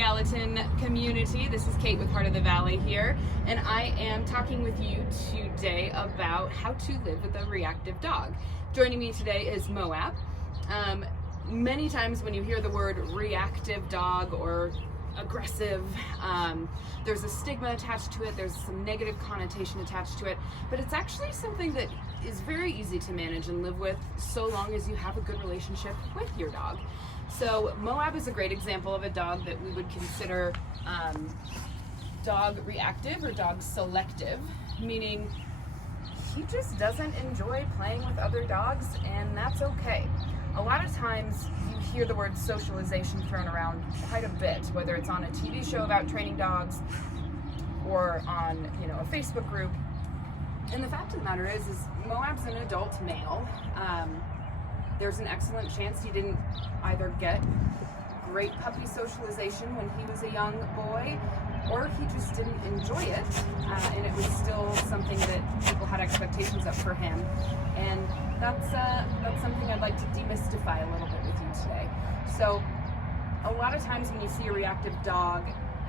Gallatin community. This is Kate with Heart of the Valley here, and I am talking with you today about how to live with a reactive dog. Joining me today is Moab. Many times when you hear the word reactive dog or aggressive, there's a stigma attached to it, there's some negative connotation attached to it, but it's actually something that is very easy to manage and live with so long as you have a good relationship with your dog. So Moab is a great example of a dog that we would consider dog reactive or dog selective, meaning he just doesn't enjoy playing with other dogs, and that's okay. A lot of times you hear the word socialization thrown around quite a bit, whether it's on a TV show about training dogs or on, a Facebook group. And the fact of the matter is Moab's an adult male. There's an excellent chance he didn't either get great puppy socialization when he was a young boy, or he just didn't enjoy it, and it was still something that people had expectations of for him. And that's something I'd like to demystify a little bit with you today. So a lot of times when you see a reactive dog,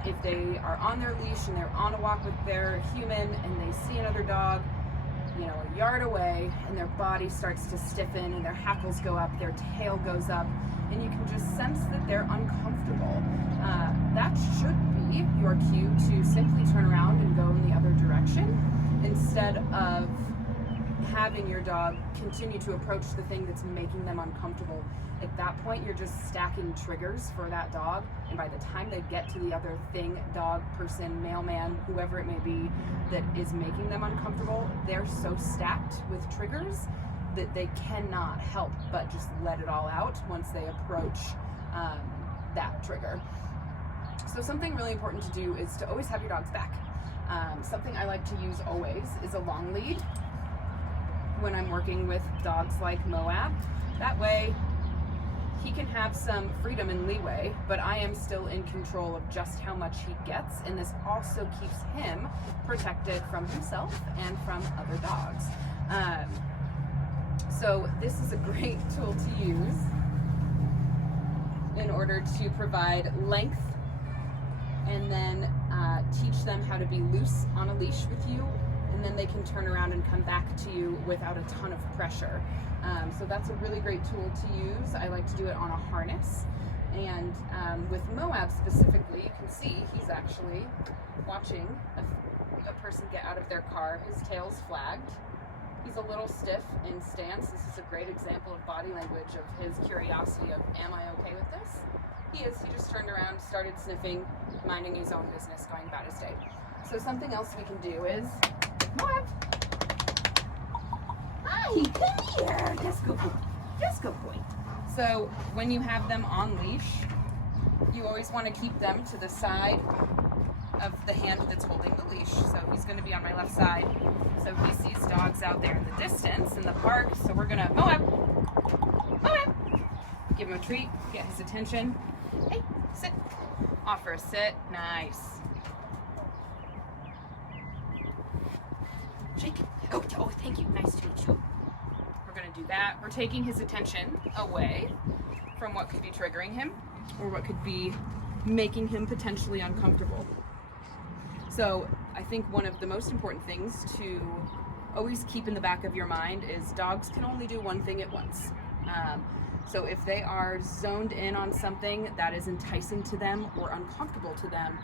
if they are on their leash and they're on a walk with their human and they see another dog, a yard away, and their body starts to stiffen and their hackles go up, their tail goes up, and you can just sense that they're uncomfortable. That should be your cue to simply turn around and go in the other direction instead of having your dog continue to approach the thing that's making them uncomfortable. At that point, you're just stacking triggers for that dog, and by the time they get to the other thing, dog, person, mailman, whoever it may be, that is making them uncomfortable, they're so stacked with triggers that they cannot help but just let it all out once they approach that trigger. So something really important to do is to always have your dog's back. Something I like to use always is a long lead when I'm working with dogs like Moab. That way he can have some freedom and leeway, but I am still in control of just how much he gets, and this also keeps him protected from himself and from other dogs. So this is a great tool to use in order to provide length and then teach them how to be loose on a leash with you, and then they can turn around and come back to you without a ton of pressure. So that's a really great tool to use. I like to do it on a harness. And with Moab specifically, you can see he's actually watching a person get out of their car. His tail's flagged. He's a little stiff in stance. This is a great example of body language of his curiosity of, am I okay with this? He is. He just turned around, started sniffing, minding his own business, going about his day. So something else we can do is, Moab, hi, come here. Just go boy. Just go boy. So when you have them on leash, you always want to keep them to the side of the hand that's holding the leash. So he's going to be on my left side. So he sees dogs out there in the distance in the park. So we're going to, Moab, give him a treat, get his attention. Hey, sit. Offer a sit. Nice. Shake. Oh, thank you. Nice to meet you. We're going to do that. We're taking his attention away from what could be triggering him or what could be making him potentially uncomfortable. So I think one of the most important things to always keep in the back of your mind is dogs can only do one thing at once. So if they are zoned in on something that is enticing to them or uncomfortable to them,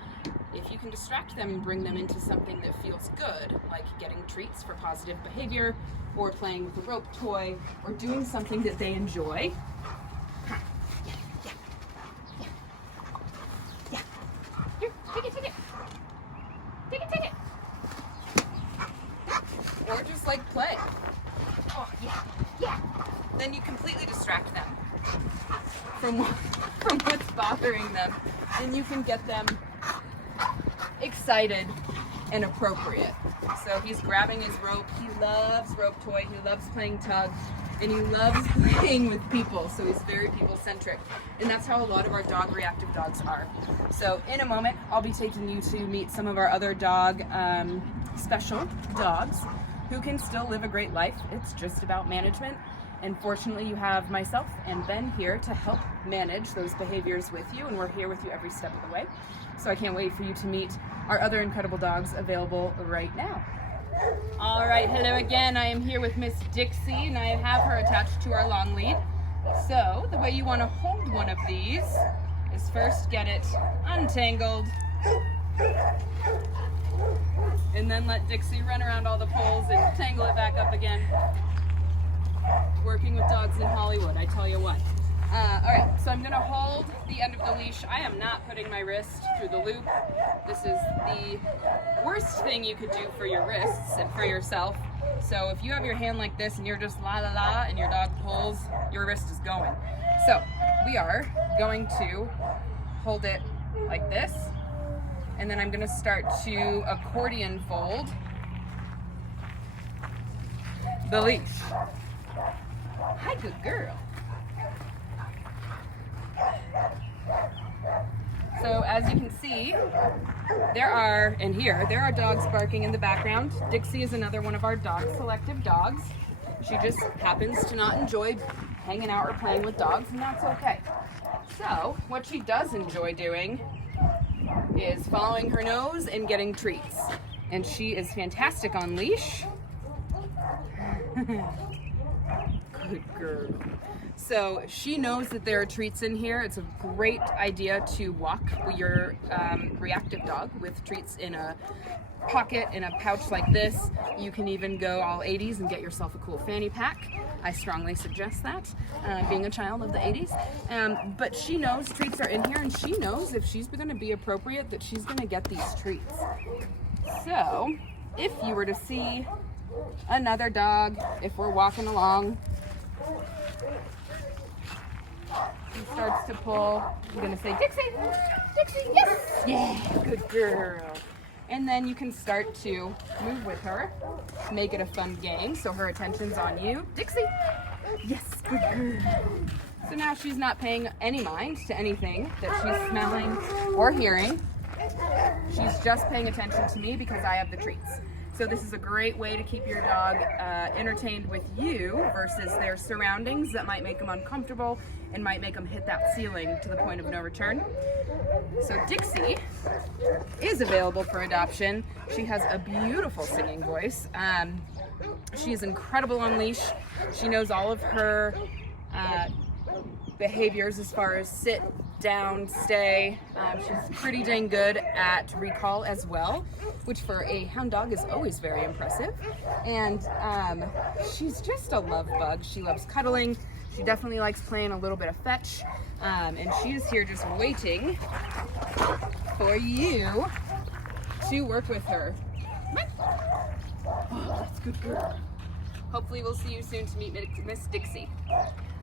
if you can distract them and bring them into something that feels good, like getting treats for positive behavior, or playing with a rope toy, or doing something that they enjoy. Yeah. Here, take it. Take it. Or just like play. Oh, yeah. Then you completely distract them from what's bothering them, and you can get them excited and appropriate. So he's grabbing his rope. He loves rope toy. He loves playing tug, and he loves playing with people. So he's very people-centric, and that's how a lot of our dog reactive dogs are. So in a moment, I'll be taking you to meet some of our other dog special dogs who can still live a great life. It's just about management And fortunately, you have myself and Ben here to help manage those behaviors with you, and we're here with you every step of the way. So I can't wait for you to meet our other incredible dogs available right now. All right, hello again. I am here with Miss Dixie, and I have her attached to our long lead. So the way you want to hold one of these is first get it untangled, and then let Dixie run around all the poles and tangle it back up again. Working with dogs in Hollywood, I tell you what. All right, so I'm gonna hold the end of the leash. I am not putting my wrist through the loop. This is the worst thing you could do for your wrists and for yourself. So if you have your hand like this and you're just la la la and your dog pulls, your wrist is going. So we are going to hold it like this, and then I'm gonna start to accordion fold the leash. Hi, good girl. So as you can see, there are dogs barking in the background. Dixie is another one of our dog selective dogs. She just happens to not enjoy hanging out or playing with dogs, and that's okay. So what she does enjoy doing is following her nose and getting treats. And she is fantastic on leash. Good girl. So she knows that there are treats in here. It's a great idea to walk your reactive dog with treats in a pocket, in a pouch like this. You can even go all 80s and get yourself a cool fanny pack. I strongly suggest that, being a child of the 80s. But she knows treats are in here, and she knows if she's going to be appropriate that she's going to get these treats. So if you were to see another dog, if we're walking along, he starts to pull, you're gonna say, Dixie, Dixie, yes, yeah, good girl. And then you can start to move with her, make it a fun game, so her attention's on you. Dixie, yes, good girl. So now she's not paying any mind to anything that she's smelling or hearing. She's just paying attention to me because I have the treats. So this is a great way to keep your dog entertained with you versus their surroundings that might make them uncomfortable and might make them hit that ceiling to the point of no return. So Dixie is available for adoption. She has a beautiful singing voice. She is incredible on leash. She knows all of her behaviors as far as sit, down, stay. She's pretty dang good at recall as well, which for a hound dog is always very impressive. And she's just a love bug. She loves cuddling. She definitely likes playing a little bit of fetch. And she's here just waiting for you to work with her. Oh, that's good girl. Hopefully we'll see you soon to meet Miss Dixie.